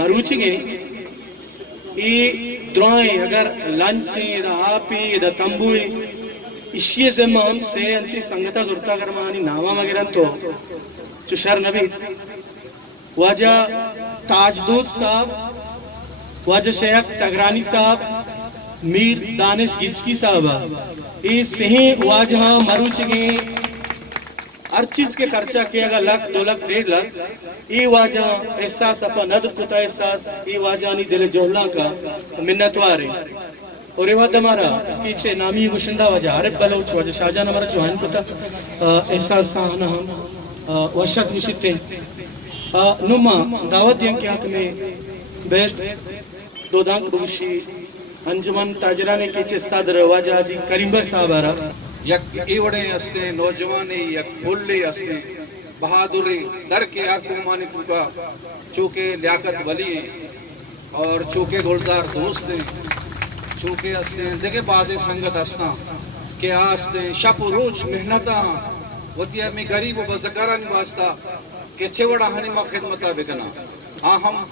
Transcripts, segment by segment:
مروچ گئے یہ دروائیں اگر لنچیں دا آپی دا تمبوئیں اشیئے زمہ ہم سے انچی سنگتا زورتا کرمانی ناما مگرن تو چشر نبی واجہ تاجدوست صاحب واجہ شیخ تگرانی صاحب میر دانش گچکی صاحب یہ سہیں واجہ مروچ گئے ہر چیز کے خرچہ کیا گا 1 2 1.5 لاکھ یہ واجہ احساس اپا ندر کتا احساس یہ واجہ نہیں دل جوہلا کا منتوار ہے اور یہ وقت ہمارا پیچھے نامی گشندہ واجہ عرب بلوچ واجہ شاہجان ہمارا جوہن کتا احساس ساہنا ہم وشت مشتے نما دعوت دیں کہ حق میں بیت دو دانک بوشی انجمن تاجرانے کیچے صدر واجہ حاجی کریم بھائی صاحب آرہا یک ایوڑے استے نوجوانے یک بھولے استے بہادری در کے آرکومانی کا چونکہ لیاقت ولی اور چونکہ گلزار دوست ہیں چونکہ استے دیکھے بازے سنگت استا کہ آستے شپ و روچ محنتا وطیہ میں غریب و بزکران واسطہ کہ چھوڑا ہنیمہ خدمتا بکنا ہم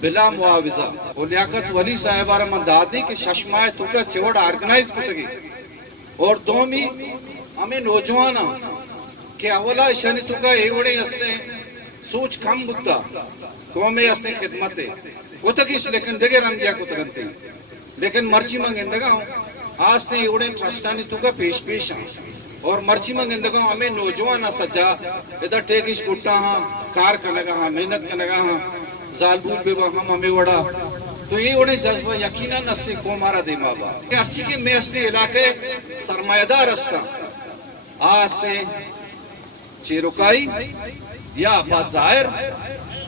بلا معاوضہ وہ لیاقت ولی صاحب آرمان دادی کہ ششمائے تو کا چھوڑا آرگنائز کتگی اور دومی ہمیں نوجوانا کہ اولا شنی تو کا ایوڑے استے سوچ کم بکتا قومی استے خدمتے وہ تکیش لیکن دگے رنگ دیا کو ترنتے لیکن مرچی منگندگا ہوں آستے ایوڑے ٹرسٹانی تو کا پیش پیش ہاں اور مرچی منگندگا ہوں ہمیں نوجوانا سجا ادھر ٹیکش گٹا ہاں کار کنگا ہاں محنت کنگا ہاں زالبول بے ہم ہمیں وڑا تو یہ انہیں جذبہ یقیناً استے کو مارا دے مابا اچھی کہ میں استے علاقے سرمایہ دار استا آستے چیروکائی یا بازائر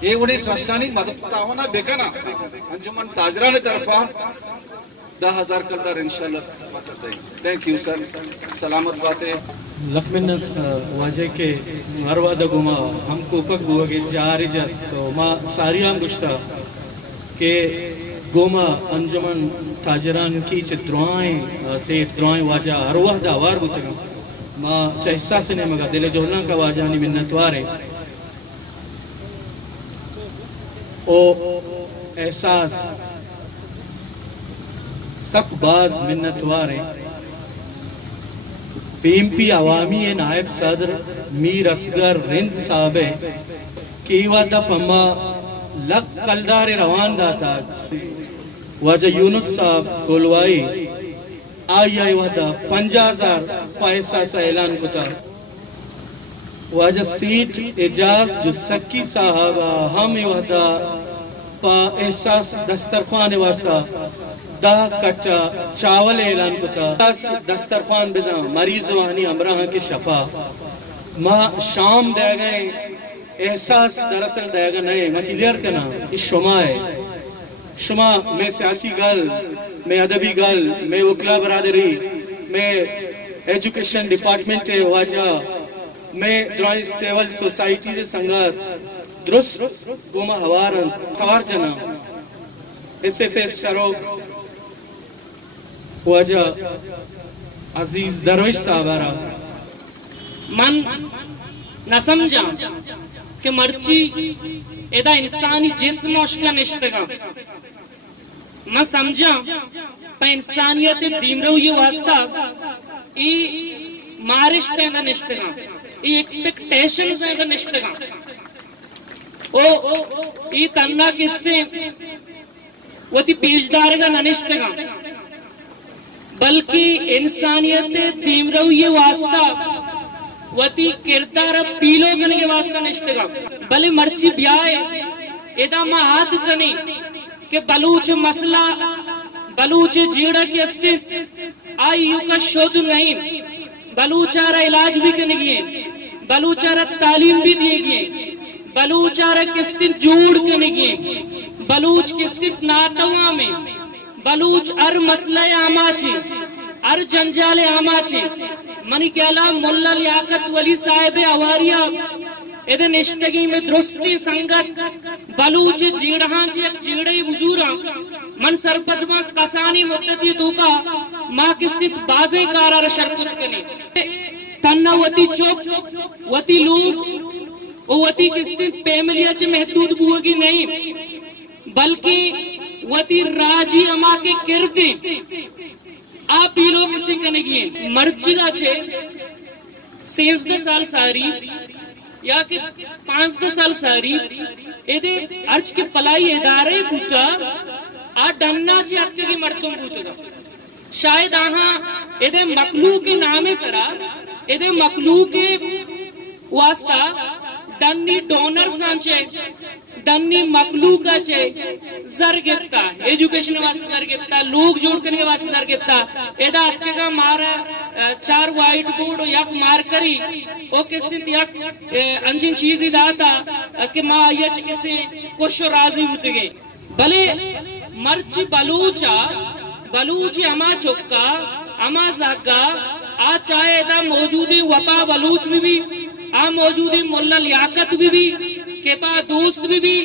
یہ انہیں ٹرسٹانی مدد ہونا بیکنا انجمن تاجران طرفا 10,000 کلدر انشاءاللہ تhank you سر سلامت باتیں لکھ منت واجہ کے مروادہ گما ہم کو پک ہوا کہ جاری جات تو ما ساری ہم گشتا کہ گوما انجمن تاجران کی چھ دعائیں سیٹ دعائیں واجہ ارواح دا وار بتگا ما چھ احساس نے مگا دل جوہلان کا واجہ نہیں منتوار ہے او احساس سک باز منتوار ہے پیم پی عوامی نائب صدر میر اصغر رند صاحب ہے کہ یہ وعدہ پما لگ قلدار روان داتا واجہ یونس صاحب کھولوائی آئی آئی وعدہ 50,000 پیسہ سا اعلان کتا واجہ سیٹ اجاز جو سکی صاحب ہم وعدہ پا احساس دسترخوان واسطہ 10 کٹا چاول اعلان کتا دسترخوان بزاں مریض وانی امراہاں کے شفا ماں شام دے گئے احساس دراصل دے گا نہیں میں کلیر کرنا اس شما ہے شما میں سیاسی گل میں ادبی گل میں وکلا برادری میں ایجوکیشن ڈپارٹمنٹ واجہ میں درائیں سیول سوسائٹی سے سنگت درست گوما ہوارن توار جنا اس فیس شروع واجہ عزیز درویش صاحبارا من نہ سمجھا کہ مرچی ایدہ انسانی جسم اوشکا نشتگا میں سمجھا پہ انسانیت دیم روی واسطہ ای مارش تیندہ نشتگا ای ایکسپیکٹیشن تیندہ نشتگا ای تنہ کستے وہ تی پیشدارگا نشتگا بلکہ انسانیت دیم روی واسطہ وتی کردار پیلو کرنے کے واسطہ نشتگا بلے مرچی بیائے ایدہ مہاد کرنے کہ بلوچ مسئلہ بلوچ جیڑا کی استے آئیو کا شد نہیں بلوچارہ علاج بھی کرنے گئے بلوچارہ تعلیم بھی دیے گئے بلوچارہ کستن جوڑ کرنے گئے بلوچ کستن ناتواں میں بلوچ ار مسئلہ آماچے ار جنجال آماچے منی کہلا مولا لیاقت ولی صاحب آواریہ ایدے نشتگی میں درستی سنگت بلوچ جیڑہاں چے ایک جیڑے بزورا من سرپدما کسانی مدتی دوکا ماں کسی بازیں کارا شرکت کرنے تنہ وطی چوک وطی لوگ وطی کسی پیملیہ چے محدود بوگی نہیں بلکہ وتی راجی اما کے کردے آپ پیلو کسی کنے گئے مرچی گا چھے 16 سال ساری یا کہ 5 سال ساری ایدے ارچ کے پلائی ادارے بوتا آ ڈمنا چھے اچھے کی مردم بوتا دا شاید آہاں ایدے مخلوق کے نامے سرا ایدے مخلوق کے واسطہ ڈنی ڈونر سانچے ڈنی مخلوق آچے زرگتا ایجوکیشن واسطہ زرگتا لوگ جوڑ کرنے واسطہ زرگتا ایدہ آتکے کا مارا 4 وائٹ بورڈ یک مار کری او کسی یک انجین چیزی داتا کہ ماں یہ کسی خوش و راضی ہوتے گئے بلے مرچی بلوچی اما چکا اما زاگا آ چاہے دا موجودی وپا بلوچ بھی آ موجودی مولا لیاقت بھی کپا دوست بھی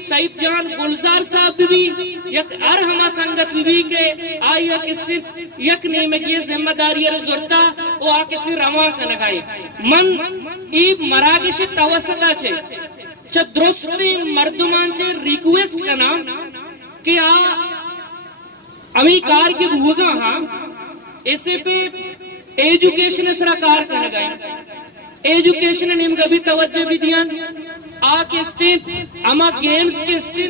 سعید جان گلزار صاحب بھی یک ہما سنگت بھی کہ آیا کسی یک نیمے کی ذمہ داری رزورتا او آ کسی روان کنگائی من ای مراکش توسطہ چھے درستی مردمان چھے ریکویسٹ کنا کہ امی کار کی بھوگا ہاں اسے پہ ایجوکیشن اسرا کار کنگائی ایجوکیشن نمگا بھی توجہ بھی دیان کستے اما گیمز کستے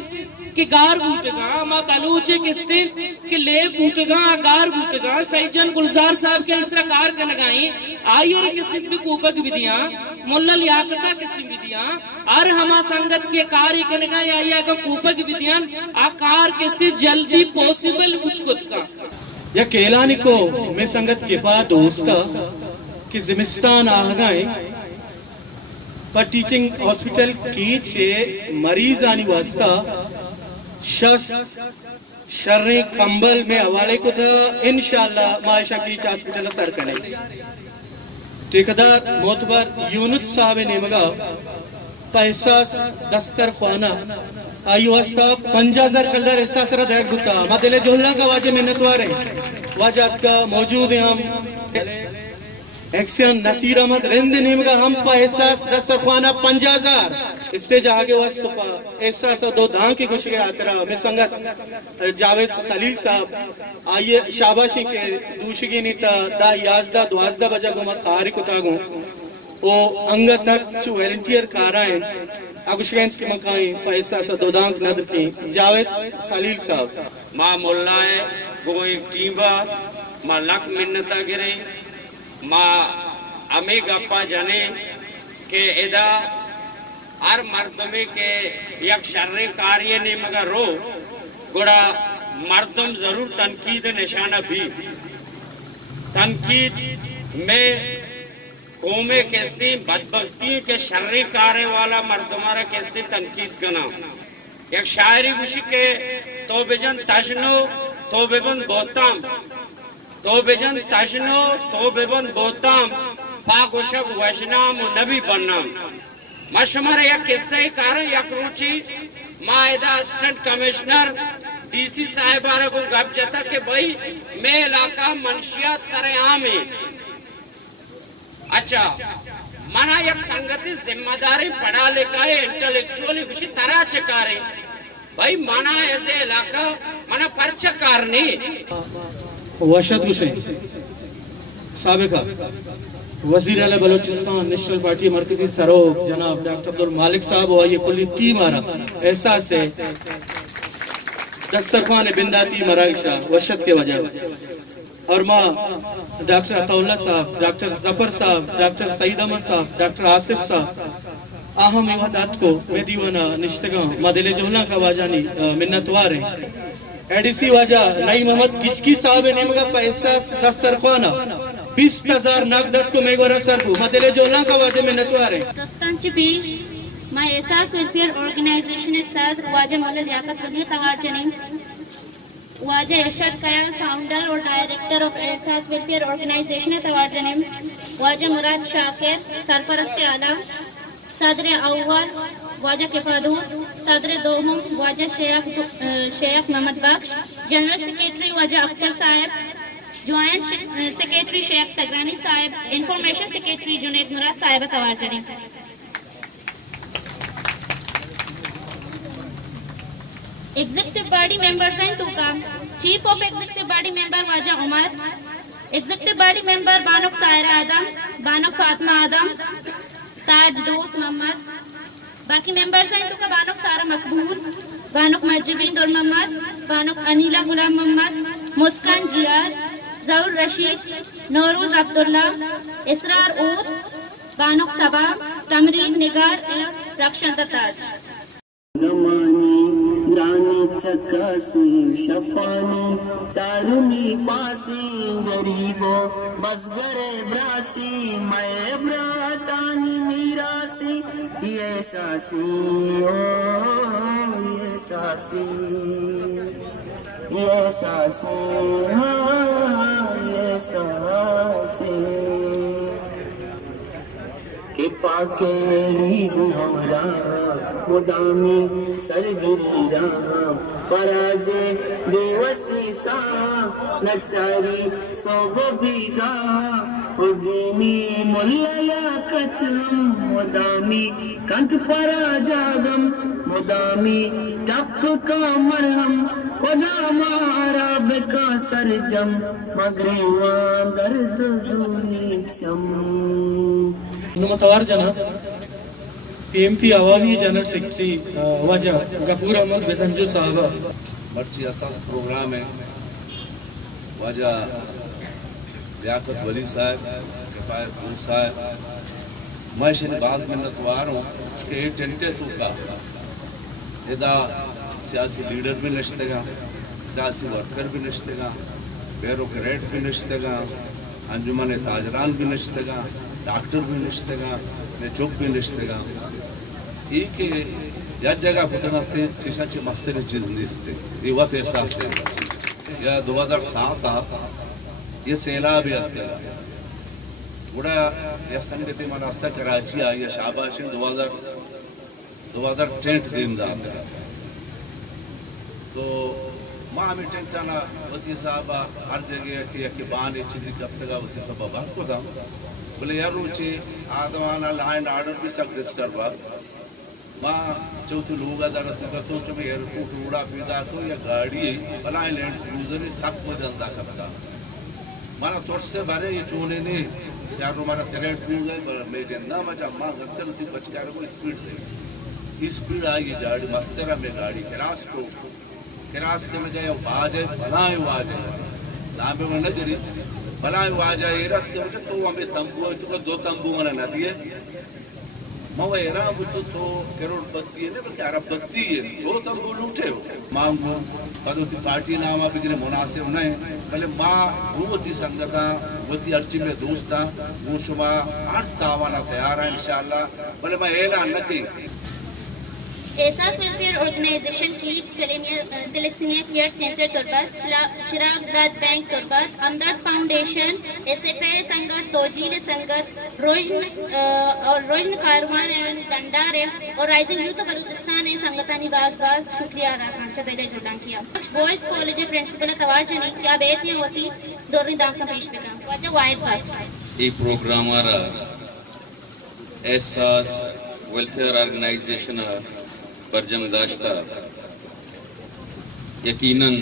کہ گار بوتگا اما بلوچے کستے کہ لے بوتگا گار بوتگا سیجن گلزار صاحب کے اسرا کار کنگائیں آئی اور کسی بھی کوپک بھی دیا مولا لیاقتہ کسی بھی دیا اور ہما سنگت کے کاری کنگائیں آئی آگا کوپک بھی دیا کار کسی جلدی پوسیبل بوتگت کا یا کیلانی کو میں سنگت کے پا دوستا کہ زمستان آگائیں پر ٹیچنگ ہاسپٹل کی چھے مریض آنی واسطہ شخص شرری کمبل میں حوالے کو تھا انشاءاللہ معاشہ کی چھے ہاسپٹل سر کرنے ٹھیکدار معتبر یونس صاحب نے مگا پیساس دستر خوانہ آئی واسطہ 50,000 کلدر احساس را دیکھ بھتا مدلے جوہلہ کا واجہ منتوارے واجہت کا موجود ہیں ہم ایکسیان نصیر احمد رند نیمگا ہم پا احساس دستر خوانہ 50,000 اسٹیج آگے واسطہ پا احساس دو دھان کی گوشگے آترہ میں سنگت جاوید خلیل صاحب آئیے شاباشی کے دوشگی نیتا دا 11-12 بجا گو مت خاری کتا گو او انگا تک چو ویلنٹیر کارائیں اگوشگین کی مکائیں پا احساس دو دھان کی ندر کی جاوید خلیل صاحب ماں مولائے گو ایک ٹیمبا ماں لک منتا گرے ماں امی گپا جانے کہ ادا ہر مردمی کے یک شر کاریے نے مگر رو گوڑا مردم ضرور تنقید نشانہ بھی تنقید میں قومیں کہستی بدبختی کے شر کارے والا مردمارا کہستی تنقید کنا یک شاعری گوشی کے تو بجن تجنو تو ببن بوتام تو بجن تجنو تو ببن بوتام پاک و شب وشنام و نبی بنام ما شمار یک قصہ کارا یک روچی مائدہ اسسٹنٹ کمیشنر ڈی سی صاحبارہ کو گپ جاتا کہ بھائی میں علاقہ منشیات سر عام ہے اچھا منا یک سنگتی ذمہ داری پڑھا لکھا ہے انٹلیکچولی کچھ طرح چکارے بھائی منا ایسے علاقہ منا پرچہ کارنے واشد حسین سابقہ وزیر اعلیٰ بلوچستان نیشنل پارٹی مرکزی سروب جناب ڈاکٹر عبدالمالک صاحب ہوا یہ کلی ٹیم آ رہا احساس ہے دسترخوان بنداتی مراکشہ وشد کے وجہ اور ماں ڈاکٹر عطاولہ صاحب ڈاکٹر ظفر صاحب ڈاکٹر سعید احمد صاحب ڈاکٹر آصف صاحب آہم ایوادات کو میں دیوانا نشتگاں مدل جولہ کا واجانی منتوار ہیں ایڈیسی واجہ نئی محمد کچکی صاحب نے مگا احساس دسترخوانہ 20,000 نقدت کو میں گورا سر کو مدلے جو اللہ کا واجہ میں نتوار ہے دستان چی پیش ما احساس ویلفیر ارگنائزیشن صدر واجہ مولا لیاقت ولی توار جنیم واجہ ارشد کیا فاؤنڈر اور ڈائریکٹر آف احساس ویلفیر ارگنائزیشن توار جنیم واجہ مراد شاکر سرپرست اعلیٰ صدر اول واجہ کفادوس صدر دوم واجہ شیخ محمد بخش جنرل سیکریٹری واجہ اختر صاحب جوائنٹ سیکریٹری شیخ تگرانی صاحب انفارمیشن سیکریٹری جنید مراد صاحبہ توار جنیم Executive Body Members and Tuka, Chief of Executive Body Member Waja Umar, Executive Body Member Banuk Saira Adam, Banuk Fatma Adam, Taj Dost Muhammad, Baki Members and Tuka Banuk Sara Makbul, Banuk Majibin Dur Muhammad, Banuk Anila Ghulam Muhammad, Muskan Jiyar, Zaur Rashid, Noruz Abdullah, Israr Oud, Banuk Sabah, Tamreen Nigar, Rakshanta Taj. رانی چکاسی شپانی چارمی پاسی غریبو بزگر براسی میں براتانی میراسی یہ ساسی یہ ساسی یہ ساسی یہ ساسی کہ پاکیڑی ہمرا مدامی سرگری رام پراجے بے وسی سا نچاری صوب بیگا خودیمی ملیا کتم مدامی کنت پرا جاگم مدامی ٹپ کا مرہم خدا مارا بکا سرجم مگریوان درد دوری چم متوار جناب PMP عوامی جنرل سیکرٹری واجہ غفور احمد بزنجو صاحبہ مرچی اساس پروگرام ہے واجہ لیاقت ولی صاحب کفایت پور صاحب میں شنی بعض منتوار ہوں کہ یہ ٹنٹے تو کا ادا سیاسی لیڈر بھی نشتے گا سیاسی ورکر بھی نشتے گا بیروکریٹ بھی نشتے گا انجمن تاجران بھی نشتے گا ڈاکٹر بھی نشتے گا چوک بھی نشتے گا یہ کہ یا جگہ پتنا تھے چیشا چی مستری چیز نیستے یہ وقت احساس ہے یا 2007 یہ سیلاب یاد گیا بڑا یا سنگتی مناستا کراچی آئی یا شاباشن 2010 دن دا تو ماں ہمیں ٹنٹانا وطی صاحبہ ہر جگہ کہ بانی چیزی کب تکا وطی صاحبہ بات کو تھا بلے یار روچے آدوانا لائن آرڈر بھی سک ڈسٹرب آب ماں چوتو لوگا دارتا کرتوں چو میں ایرپورٹ روڑا پیدا کو یا گاڑی بلائن لینڈ کروزری سخت مدندہ کرتا مانا توڑ سے بارے یہ چونے نے یار رو مارا تریٹ پیڑ گئے میں جنہ مجھا ماں غدر ہوتی بچکارہ کو اسپیڈ دے اسپیڈ آئی گاڑی مسترہ میں گاڑی کراس کو کراس کرنے گئے واجہ بلائیں واجہ نامے میں نگری بلائیں واجہ ایرات کے وجہ تو ہمیں تنبو ہے تو دو تنبو منا ندی ہے ماں ایران بھتو تو کروڑ پتی ہے نہیں بلکہ عرب پتی ہے دو تنبو لوٹے ہو مانگو قدوتی پارٹی نامہ بگنے مناسب نہیں بلے ماں وہ تی سنگتا وہ تی ارچی میں دوستا وہ شما ہر تاوانا تیارا انشاءاللہ بلے میں اعلان نہ کی Ehsaas welfare organization Kech thalassemia care center Turbat Chiragh داد بینک تربت امدرد فاؤنڈیشن SFA سنگت توجیل سنگت روشن کاروان دنڈار اور رائزنگ یوتھ بلوچستان سنگتانی باز شکریہ ادا کرنا دلے جڑاں کیا بوائز کالج پرنسپل توار جنی کیا بیتیاں ہوتی دوری داخل پیش بکا واجہ واحد بات یہ پروگرام آرہا احساس ویلفیئر آرگنائزیشن برجم داشتا یقیناً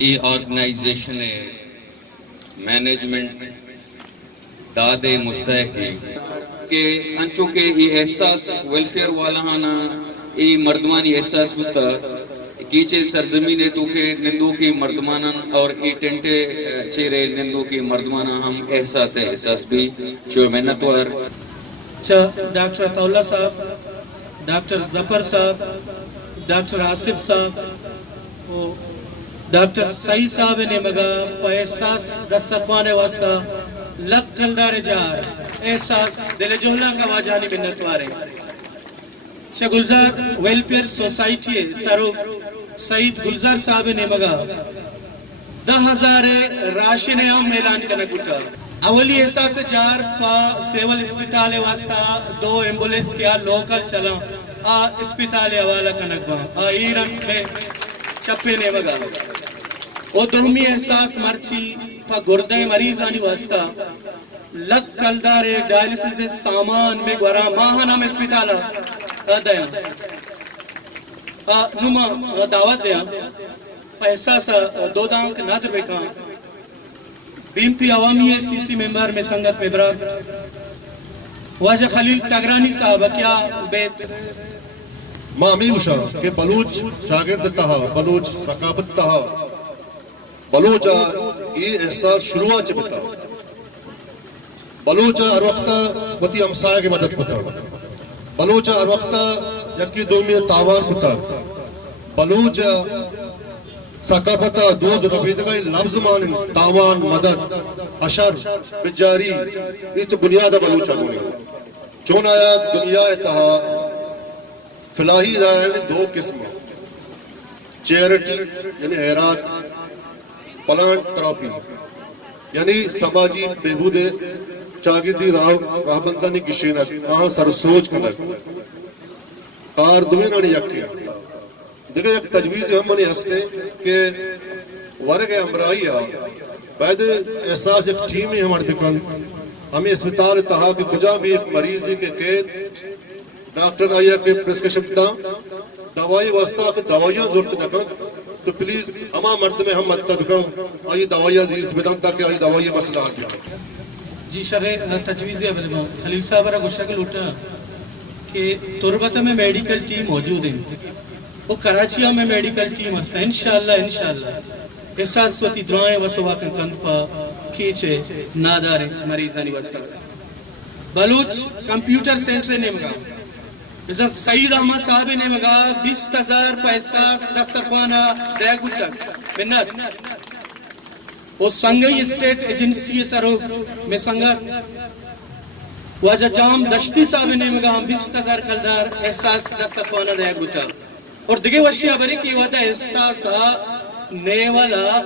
یہ آرگنائزیشن مینجمنٹ داد مستحق ہے کہ انچو کہ یہ احساس ویلفیئر والا ہانا یہ مردمانی احساس ہوتا کیچے سرزمین تو کہ نندوں کی مردمانا اور یہ ٹنٹے چیرے نندوں کی مردمانا ہم احساس بھی شو محنتوار ڈاکٹر عطاءاللہ صاحب ڈاکٹر ظفر صاحب ڈاکٹر آصف صاحب ڈاکٹر سعید صاحب نے مگا پا احساس دستفانے واسطہ لگ کلدار جار احساس دل جوہلہ کا واجانی منتوارے چھا گلزار ویلفیئر سوسائٹی سرو سعید گلزار صاحب نے مگا 10,000 راشن عام اعلان کرنا گٹا اولی احساس جار پا سیول اسپیٹال واسطہ 2 ایمبولنس کیا لوکل چلا اسپیٹال حوالہ کنک با ایران میں چھپے نے مگا او دومی احساس مرچی پا گردے مریض آنی واسطہ لگ کلدار ڈائلسس سامان میں گورا ماہانا میں اسپیٹالا دیا نما دعوت دیا پیسہ سا دو دانک نادر بکا بیم پی عوامی سی سی ممبر میں سنگت میں براد واجہ خلیل تگرانی صاحب کیا بیت ما امی گوشا کہ بلوچ شاگرد تہا بلوچ ثقافت تہا بلوچ یہ احساس شروع چبتا بلوچ ہر وقت وتی ہمسایہ کی مدد کتا بلوچ ہر وقت یکی دومی تاوان کتا بلوچ ثقافت دود رفیدگائی لفظ مان تاوان مدد اشر بجاری یہ بنیاد بلوچ آگونی چون آیا دنیا اتہا فلاحی ادارے دو قسم چیریٹی یعنی خیرات پلانٹ تراپی یعنی سماجی بہبود چاگردی راہ بندانی کی شینت آہاں سر سوچ کنک کار دوینانی یکی دیکھیں ایک تجویز ہم منی ہستے کہ ورگ امرائی بعد احساس ایک ٹیم ہی ہمارے دکھان ہمیں اسپتال اتہا کہ کجا بھی ایک مریضی کے قید ڈاکٹر آیا کہ پرسکرپشن دا دوائی واسطہ کہ دوائیاں ضرورت نکن تو پلیز ہما مرد میں ہم مدد دکھاں آئی دوائیاں زیرت بدن تاکہ آئی دوائیاں مسئلہ آ گیا جی شرح تجویزی ابلگاں خلیل صاحب را گوشہ کے لوٹا کہ تربت میں میڈیکل ٹیم موجود ہیں وہ کراچیہ میں میڈیکل ٹیم ہستا انشاءاللہ احساس وتی دعائیں وصواکن کند پا کھیچے نادار مریضانی واسطہ بلوچ کمپیوٹر سینٹر نے مگا بزن سعید احمد صاحب نے مگا 20,000 پیسہ دسترخوانہ دیگ بودتا منت وہ سنگئی اسٹیٹ ایجنسی سرو میں سنگت واجہ جام دشتی صاحب نے مگا 20,000 کلدار احساس دسترخوانہ دیگ بودتا اور دیگے وشیہ بری کی وعدہ احساسا نیوالا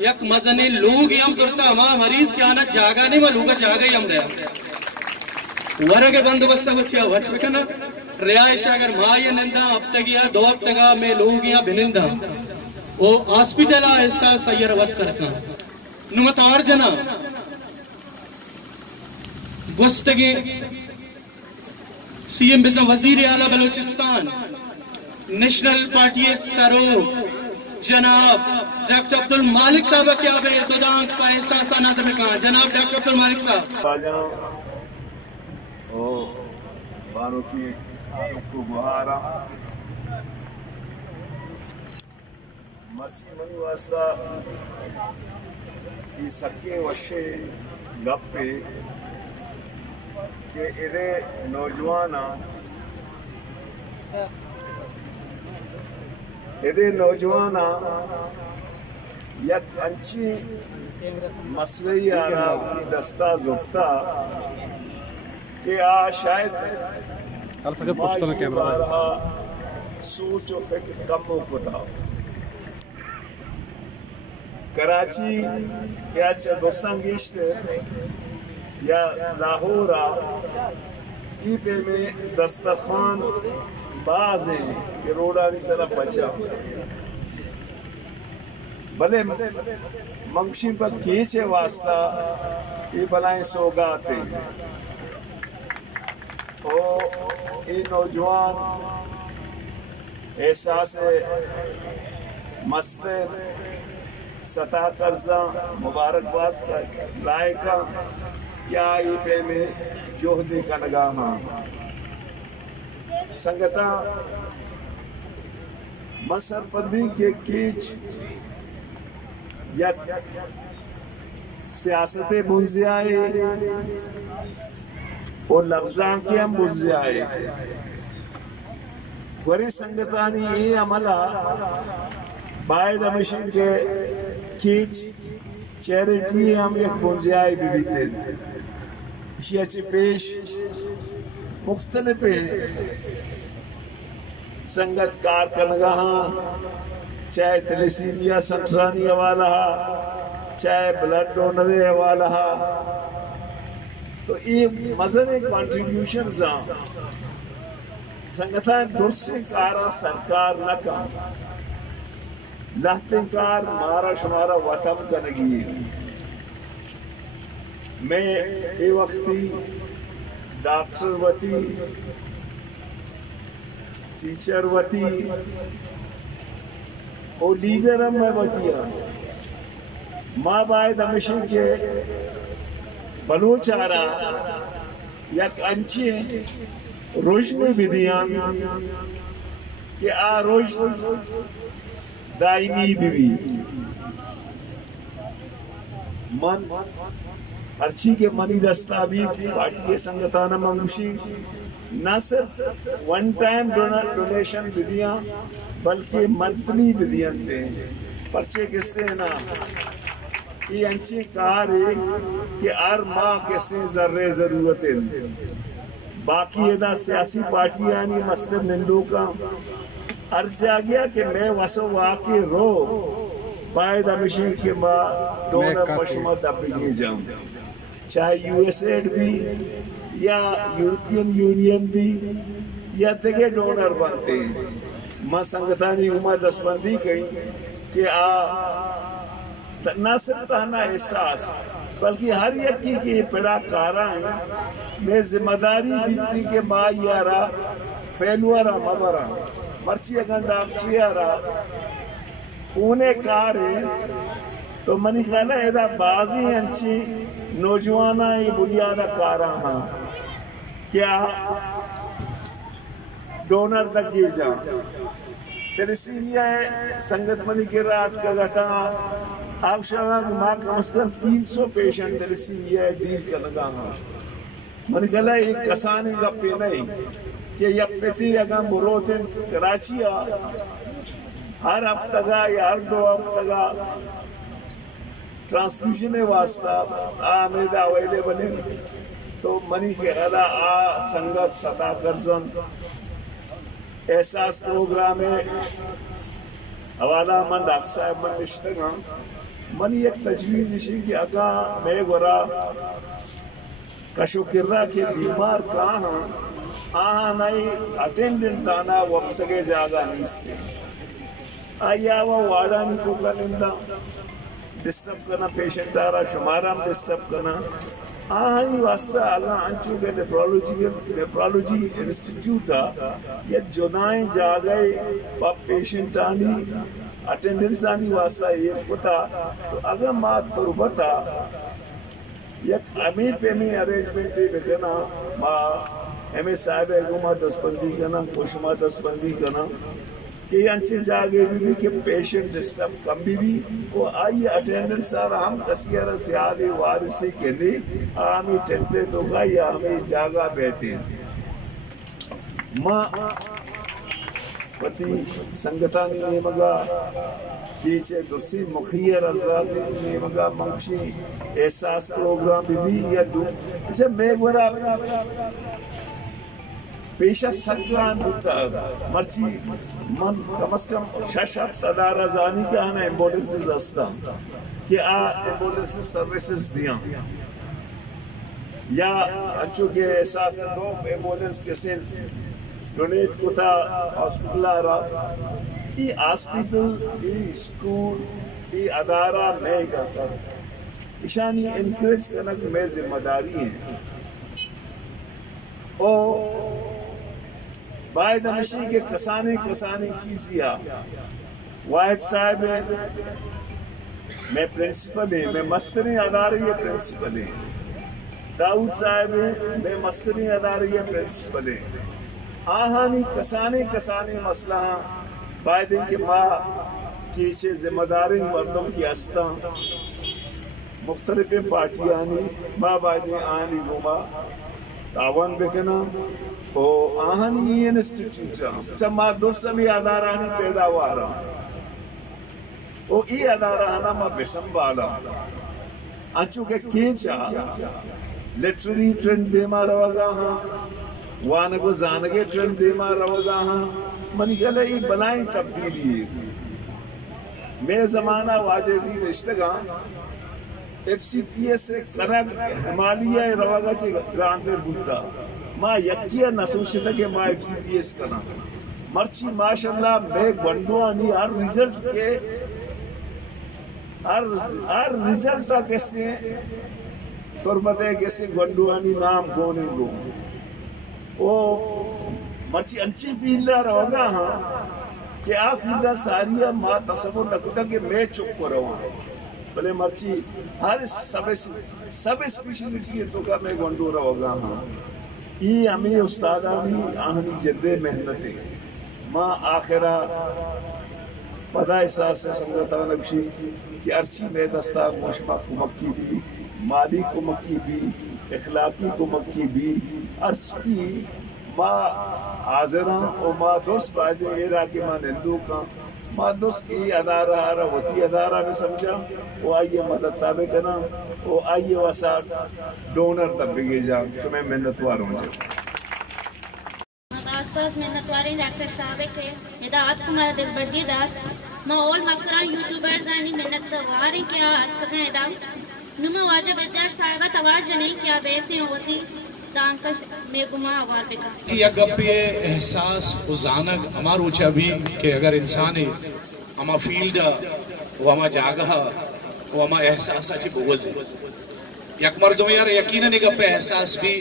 یک مزنے لوگ یم ضرورتا ہما مریض کیا نا جاگا نہیں ملوگا جاگا ہی ہم دیا ورگے بند بستہ وچیا وچ بکنا رہائش اگر ماں یا نندہ اب تگیا دو اب تگا میں لوگ یا بنندہ او ہاسپیٹل احساس سیر وچ سرکا نمت اور جنا گوستگی سی ایم بزن وزیر اعلیٰ بلوچستان نیشنل پارٹی سرو جناب ڈاکٹر عبدالمالک صاحب کیا بے دو دانک پا احساسا نظر میں کہاں جناب ڈاکٹر عبدالمالک صاحب باجاں بانو کی کو گوہارا مرچی منی واسطہ کی سکے وشے گپ پہ کہ ادھے نوجوانا یک انچی مسئلہی آنا کی دستہ زفتہ کہ شاید معاشی بارہا سوچ و فکر کم ہو کتا کراچی یا دوستان گیشتے یا لاہورا ای پہ میں دستخوان باز ہیں کہ روڈانی سرہ بچا بلے منگشی پر کیچے واسطہ یہ بلائیں سوگاتے اور یہ نوجوان احساس مستر سطح قرضہ مبارکباد کا لائقہ یا ای پہ میں جوہدی کا نگاہاں سنگتا مصر پدی کے کیچ یا سیاست بنزی آئے اور لفظان کی ہم بنزی آئے وری سنگتانی یہ عملہ باید ہمیشن کے کیچ چیریٹی ہم ایک بنزی آئے بھی بیتے تھے اسی اچھے پیش مختلف سنگت کار کنگاہاں چاہے تلیسیمیا سنٹرانی حوالہ چاہے بلڈ ڈونر حوالہ تو یہ مزنے کانٹریبیوشنز ہیں سنگتاں درسی کارا سرکار نہ کام لہتے کار مارا شمارا وطم کنگی میں اے وقتی ڈاکٹر وتی ٹیچر وتی او لیڈرم میں بتیا ما باید ہمیشہ کے بلوچ آرا یک انچی روشنی بدیان کہ آ روشن دائمی بھی من ہرچی کے منی دستاویز پارٹی سنگتانہ منگوشی نہ صرف ون ٹائم ڈونیشن بدیاں بلکہ منتھلی بدیاں تھے پرچے کستے نا یہ انچی کار ہے کہ ہر ماہ کسے ذرے ضرورتیں باقی ادا سیاسی پارٹیانی مسلم نندو کا ارجا گیا کہ میں وسو واقعی رو باید ہمیشہ کہ ماں ڈونر پشمت اپنی جاؤں چاہے یو ایس ایڈ بھی یا یورپین یونین بھی یا تگے ڈونر بنتے ہیں ماں سنگتانی ہما دستبندی کہیں کہ نہ صرف تانا احساس بلکہ ہر یکی کی پڑا کارا ہیں میں ذمہ داری بھی تھی کہ ماں یارا فیلوارا مبرا مرچی اگر ڈاکٹریارا خونے کار ہے تو منی خیالہ ایدہ بازی انچی نوجوانہ یہ بنیادہ کارا ہاں کیا ڈونر تک یہ جا تیرسیمیا ہے سنگت منی کے رات کا گتا آپ شاہاں کہ ماں کم از کم 300 پیشنٹ تیرسیمیا ہے ڈیل کا لگا ہاں منی خیالہ ایک کسانی کا پہ نہیں کہ یہ پیتی اگا مروتے کراچی ہر ہفتہ گا یا ہر 2 ہفتہ گا ٹرانسمیشن واسطہ آمیدہ اویلیبل ہے تو منی کے خیالہ سنگت ستا کرزن احساس پروگرام ہے حوالہ من ڈاکٹر صاحب من نشتگا منی ایک تجویز اسی کہ اگا میں گورا کشو کررہ کے بیمار کہاں آہاں نائی اٹینڈنٹ آنا وقت سگے جاگا نیستے آیا وہ وارانی کو کرندا ڈسٹرب کرنا پیشنٹ آرہا شمارام ڈسٹرب کرنا آہاں ہی واسطہ آگا انچو کے نیفرالوجی انسٹیٹیوٹ یا جنائیں جاگئے پا پیشنٹ آنی اٹینڈنس آنی واسطہ یہ پتا تو اگر ماں تربتا یک امی پیمی ارینجمنٹی بکنا ماں ہمیں صاحب اگوما دستبندی کرنا کوشما دستبندی کرنا کہ انچے جاگے بھی کہ پیشنٹ ڈسٹرب کم بھی وہ آئی اٹینڈنس آرہا ہم کسیارہ سیادے وارثی کے لئے ہمیں ٹنٹے تو گا یا ہمیں جاگا بیٹھے ماں پتی سنگتانی نیمگا کیچے دوسری مخیر ازراد نیمگا منگشی احساس پروگرام بھی یا دو اسے میں گورا پیشہ سکران ہوتا مرچی من کم از کم 6 ہفتہ دارہ زانی کا ہنا ایمبولنسز ہستا کہ ایمبولنسز سروسز دیا یا انچو کے احساس 2 ایمبولنس کے سین ڈونیٹ کو تھا ہاسپٹل آ رہا یہ ہاسپٹل یہ اسکول یہ ادارہ میں کا سر اشانی انکریج کرنا کہ میں ذمہ داری ہیں اور باید ہمیشہ کے کسانے چیزیا واحد صاحب ہے میں پرنسپل ہیں میں مستری ادارے یہ پرنسپل ہیں داؤد صاحب ہے میں مستری ادارے یہ پرنسپل ہیں آہانی کسانے مسئلہ باید کہ ماں کیسے ذمہ داری مردم کی ہستا مختلف پارٹی آنی ماں باید آنی گوما تعاون بکنا او آہانی یہ انسٹیٹیوٹ رہا چب ماں دوسرا بھی ادارانی پیداوار رہا او ای ادارانہ ماں بسنبالا انچو کہ کیچا لیٹری ٹرینڈ دیما روگا ہاں وانگو زانگے ٹرینڈ دیما روگا ہاں منی کہلے ای بلائیں تبدیلی ہے میں زمانہ واجزی رشتگاں ایف سی پی ایس سے کنگ ہمالیہ روگا چے گراندر بوتا ماں یکیہ نسوچتا کہ ماں ایف سی پی ایس کنا مرچی ماشاءاللہ میں گنڈوانی ہر ریزلٹ کے ہر ریزلٹ کیسے تربتے کیسے گنڈوانی نام گونے گو او مرچی انچی پیلہ روگا ہاں کہ آپ فیزا ساریہ ماں تصور نکتا کہ میں چپ کو رہا ہوں بلے مرچی ہر سب اسپیشلٹی تو کا میں گونڈو رہا ہوگا ہاں یہ ہمیں استادانی آہنی جدے محنتیں ماں آخرہ پدا احساس سے سنگتاں نبشی کہ ارچی میں دستا موشمہ کمکی بھی مالی کمکی بھی اخلاقی کمکی بھی ارچی ماں حاضران اور ماں دوست بائدے ایرا کہ ماں نندو کا ماں دوست کی ادارہ آرہ ہوتی ادارہ میں سمجھا وہ آئیے مدد تابع کنا وہ آئیے واسا ڈونر تب بگے جا شمیں محنتوار ہوں جا آس پاس محنتواریں ڈاکٹر صاحب کے ہدایت ہمارا دل بڑی داد ما اول مکران یوٹیوبرز آنی محنتواریں کیا آت کرنے ہدایت نما واجب اجار صاحبہ توار جنہیں کیا بیتے ہوتی دانکش میں گماں آوار بکا یک گپ یہ احساس ازانگ ہمارو چابی کہ اگر انسانی ہما فیلڈ و ہما جاگہ و ہما احساسا چی بوزی یک مردم یار یقیناً ایک گپ احساس بھی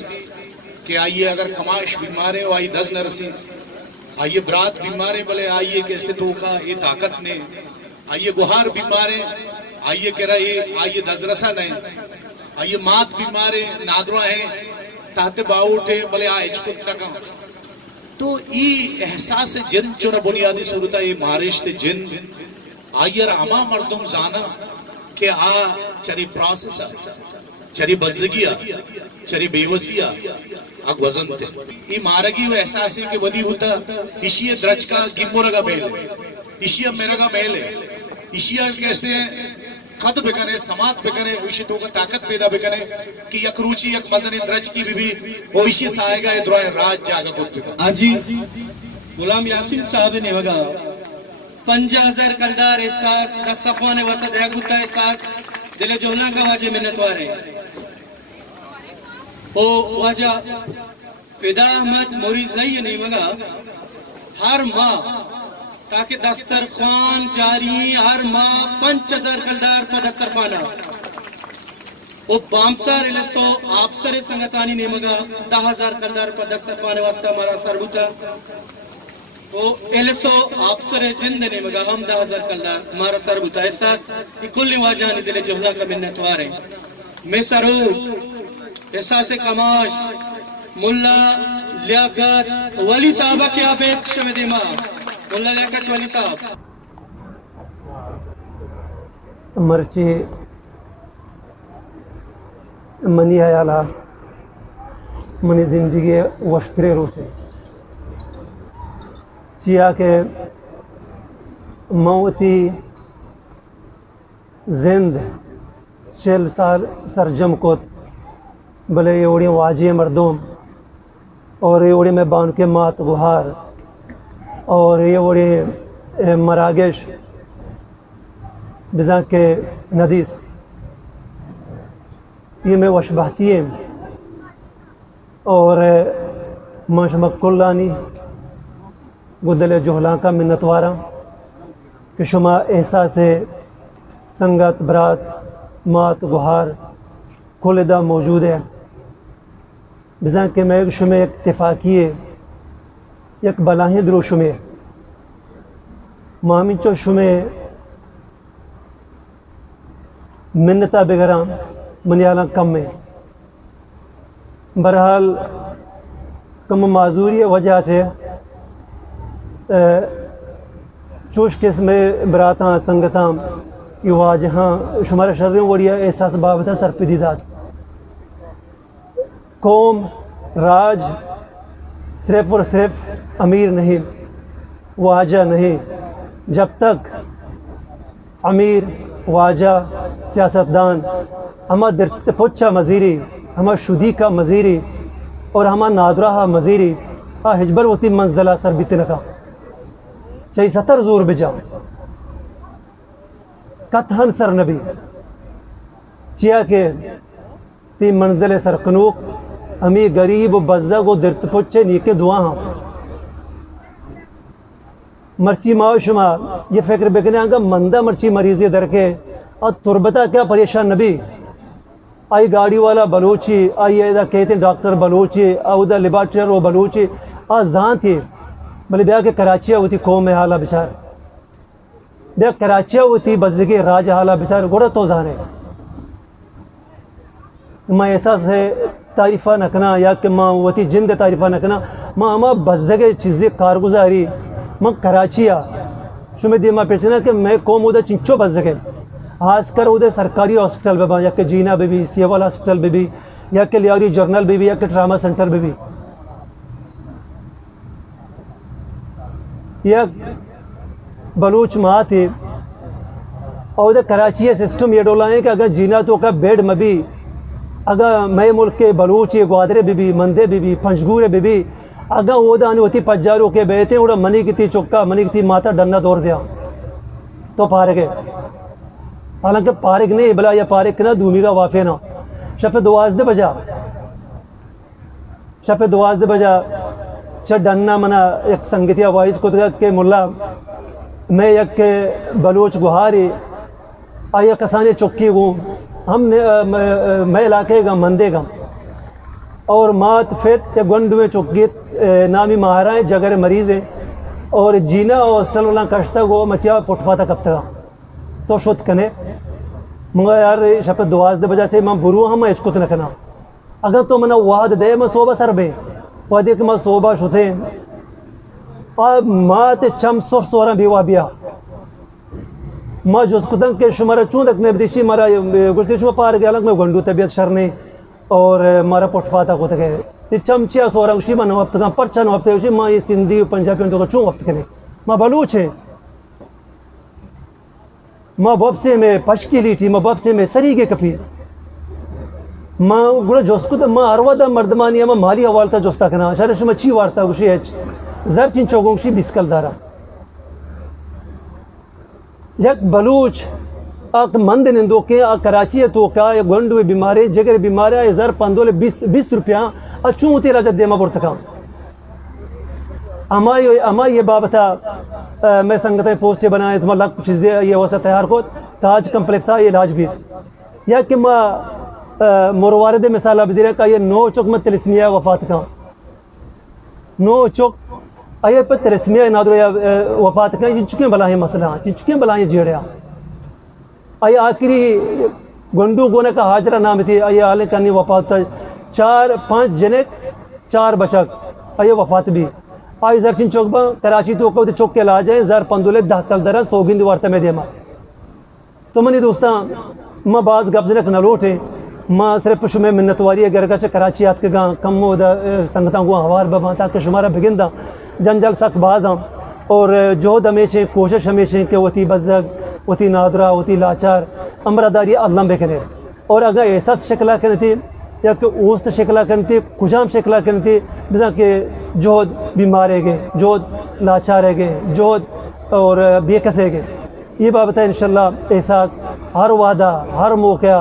کہ آئیے اگر کماش بیمارے ہو آئی دز نہ رسی آئیے برات بیمارے بلے آئیے کہ اسے توکا یہ طاقت نے آئیے گوہار بیمارے آئیے کہ رہے آئیے دز رسا نہیں آئیے مات بیمارے نادرہ ہیں تحت باؤٹھے بلے آئیچ کت نکا تو یہ احساس جن جو نہ بنیادی صورتہ یہ مارش تے جن آئیے راما مردم زانا کہ چری پروسیسا چری بزگیا چری بیوسیا آگ وزن تے یہ مارگی وہ احساس ہے کہ ودی ہوتا اشیہ درج کا گمو رگا میل ہے اشیہ میرا گا میل ہے اشیہ کہتے ہیں قد بکنے سماعت بکنے اشیہ تو کا طاقت پیدا بکنے کہ یک روچی یک مزن درج کی بھی وہ اشیہ سائے گا ادرائے راج جاگا کت بکنے آجی غلام یاسین صاحب نے وگا 50,000 کلدار احساس دستخوان وسط ہے گتا احساس دل جوہنا کا واجہ منتوارے او واجہ پیدا احمد موریزائی نے وگا ہر ماہ تاکہ دسترخوان جاری ہر ماہ 5,000 کلدار پا دسترخوانا او بامسار السو آپسر سنگتانی نے مگا 10,000 کلدار پا دسترخوانا واسطہ ہمارا سر بوتا او السو آپسر جند نے مگا ہم 10,000 کلدار ہمارا سر بوتا احساس یہ کل واجہانی دل جہلا کا منتوار ہے میں سرور احساس کماش ملا لیاقت ولی صاحبہ کیا بیت شمد امام ملا لیاقت ولی صاحب مرچی منی حیالہ منی زندگی وشترے روچے چیا کہ موتی زند 40 سال سرجم کوت بلے یہ اوڑی واجی مردم اور یہ اوڑی میں بان کے مات گوہار اور یہ اوڑی مراگش بزا کے ندیس یہ میں وشبہتی ہیں اور منشمک کلانی گدل جوہلان کا منتوارا کہ شما احساس سنگت برات مات گوہار کل دا موجود ہے بزن کہ میں شما ایک اتفاقی ہے یک بلاہیں درو شما مامین چو شما منتا بگرام منیالا کم میں برحال کم معذوری وجہ سے چوش کس میں براتاں سنگتاں یہ واجہاں شمارہ شرریوں وڑیا احساس بابتا سر پہ دیدات قوم راج صرف اور صرف امیر نہیں واجہ نہیں جب تک امیر واجہ سیاستدان ہما درت پچھا مزیری ہما شدی کا مزیری اور ہما نادرہ مزیری حجبر ہوتی منزلہ سر بیتے نکا چاہی 70 زور بجا کتھن سر نبی چیا کہ تی منزل سر قنوق ہمیں غریب و بزدگ و درت پچے نیکے دعا ہاں مرچی ماو شما یہ فکر بکنے آنگا مندہ مرچی مریضی درکے اور تربتہ کیا پریشان نبی آئی گاڑی والا بلوچی آئی ایدہ کہتے ہیں ڈاکٹر بلوچی آئی دا لیبارٹر و بلوچی آزدان تھی بلے بیا کہ کراچی ہوتی قوم میں حالہ بچار بیا کراچی ہوتی بزدگی راج حالہ بچار گوڑا تو زانے میں احساس ہے تعریفہ نکنا یا کہ ماں وتی جند تعریفہ نکنا ماں اما بزدگی چیزیں کارگزاری ماں کراچی شمی دیما پیچنا کہ میں قوم ادھر چنچو بزدگی خاص کر ادھر سرکاری ہاسپٹل بے با یا کہ جینا بے بھی سیول ہاسپٹل بے بھی یا کہ لیاری جرنل بے بھی یا کہ ٹراما سنٹر بے بھی یا بلوچ ماں تھے اور ادھر کراچی سسٹم یہ ڈولا ہے کہ اگر جینا تو کا بیڈ میں بھی اگر میں ملک کے بلوچ گوادرے بھی مندے بھی پنجگورے بھی اگر وہ دانی ہوتی پجاروں کے بیتے اڑا منی کی تھی چکا منی کی تھی ماتا ڈرنا دور دیا تو پارگے حالانکہ پارک نہیں بلا یا پارک نہ دومی کا وافے نہ شپ 12 بجا شپ 12 بجا ڈننا منا ایک سنگتیا وائس کو کہ ملا میں یک بلوچ گوہاری آیا کسانے چکی گوں ہم میں علاقے گا مندے گا اور مات فیت یا گنڈ میں چکیت نامی مہارائیں جگر مریض ہیں اور جینا ہاسٹل والا کشتا گو مچیا پٹفاتا کب تک تو شد کنے مگر یار شپ 12 بجا سے ماں برو ہم اشکت نکنا اگر تو منا واد دے میں صوبہ سر بے وادی کہ ماں صوبہ شتے مات چم سورا بیوا بیا ماں جس کتن کے شمارا چون تک نے بدیشی مارا گشتی شما پار گیا لگ میں گنڈو طبیعت شرنے اور مارا پٹفاتا کو تک ہے چمچیا سورا گشتی ماں نو ہفتہ پرچا نو ہفتہ گشتی ماں یہ سندھی پنجابی انتو کا چون وقت کنے ماں بلوچ ہے ماں باب سے میں پشکی لیٹی ماں باب سے میں سری کے کپی ماں گوڑا جوس کتا ماں اروادا مردمانی ماں مالی حوالتا جوستا کنا شاید شما چی وارتا گوشی ہے زر چین چوگوں گوشی بیسکل دارا یک بلوچ آک مند نندو کے کراچی تو کا یا گنڈو بیماری جگر بیماری زر 15-20 روپیہ اچھوں ہوتی راجت دیما برتکا اما یہ بابتا میں سنگتیں پوسٹے بنائے تمہیں لگ کچھ چیزیں یہ واسطہ تیار کو تاج کمپلیکسا یہ علاج بھی یا کہ ماں مروارد مثال اب دیرے کا یہ 9 چوک میں تلسمیہ وفات کا 9 چوک آئے پر تلسمیہ نادر وفات کا جن چکیں بلائیں مسئلہ جن چکیں بلائیں جیڑیا آئے آخری گنڈو گونے کا حاجرہ نام تھی آئے آلے کرنی وفات تا 4-5 جنک 4 بچک آئے وفات بھی آئی زر چین چوک با کراچی تو کو چوک کے علاج ہے زر 15 کل درہ سوگند وارتا میں دیما تو منی دوستان ماں باز گب جنک نلوٹ ہے ماں صرف شمیں منتواری اگر گا کراچی آت کے گاں کم ہو دا سنگتاں گوہاں ہوار بابا تاکہ شمارا بگن دا جنجل سک باز ہم اور جہد ہمیشہ کوشش ہمیشہ کہ وہ تی بزگ وہ تی نادرہ وہ تی لاچار امراداری اللہ بکنے اور اگر احساس شکلہ کرنے تھی یا کہ اوست شکلہ کرنے تھی کجام شکلہ کرنے تھی بزا کہ جہد بیمارے گے جہد لاچارے گے جہد اور بے کسے گے یہ بابت ہے انشاءاللہ احساس ہر وعدہ ہر موقع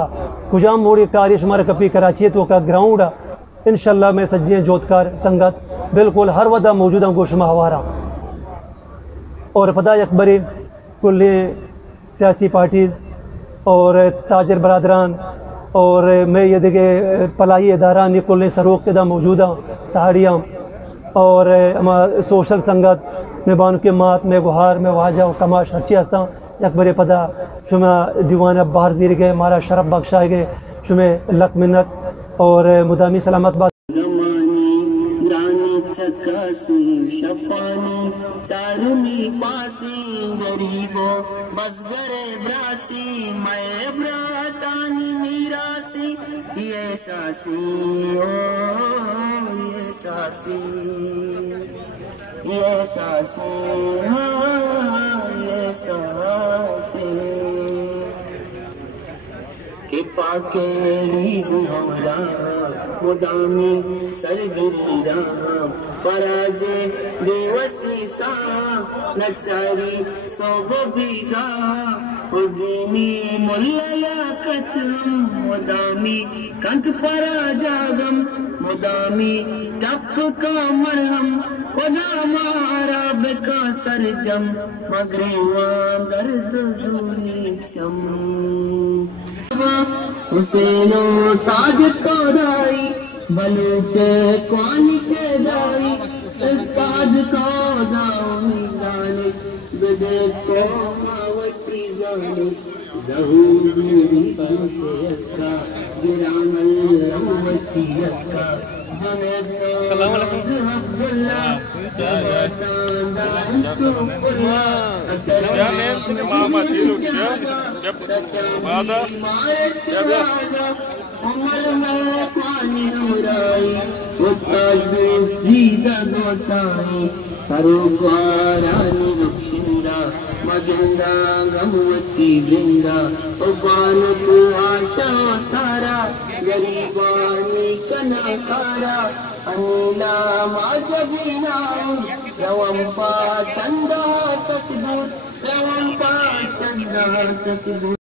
کجام موڑی کاری شمارے کپی کراچی تو کا گراؤنڈ انشاءاللہ میں سجیاں جوتکار سنگت بالکل ہر وعدہ موجودہ گوشمہ ہوارا اور پتہ اکبری کل سیاسی پارٹیز اور تاجر برادران اور میں یہ دیکھے پلائی اداران یہ کل سروق کے دا موجودہ سہاڑیاں اور سوشل سنگت میں بانو کے مات میں گوہار میں واجہ و کماش ہرچی ہستا اکبر پدا شما دیوانہ باہر زیر گئے مارا شرف بخشائے گئے شما لک منت اور مدامی سلامت بات چکاسی شپانی چارمی پاسی غریبو بزگر براسی میں براتانی میراسی یہ ساسی یہ ساسی یہ ساسی یہ ساسی کہ پاکیڑی ہمارا مدامی سرگری رام پراجے بے وسی سا نچاری سوگ بیگا خودیمی ملا لیاقت ہم مدامی کنت پرا جاگم مدامی ٹپ کا مرہم خدا مارا بکا سرجم مگریوان درد دوری چم حسین و ساجد کو دائی بلوچ کوانی سے دائی بعد کو دامی دانش بده کوماوتی جانش ظهوری سوشیکا گرام اللوتی یکا السلام علیکم کیا نیم ماما چیلو کیا جب مادا عمر میں پانی نورائی وہ تاج دوست دیدہ دوسائی سروکارانی بخشندہ مگندہ غموتی زندہ ابانت آشا و سارا غریبانی کناکارا انیلا ماجبیناؤں روم پا چندہ سکدود روم پا چندہ سکدود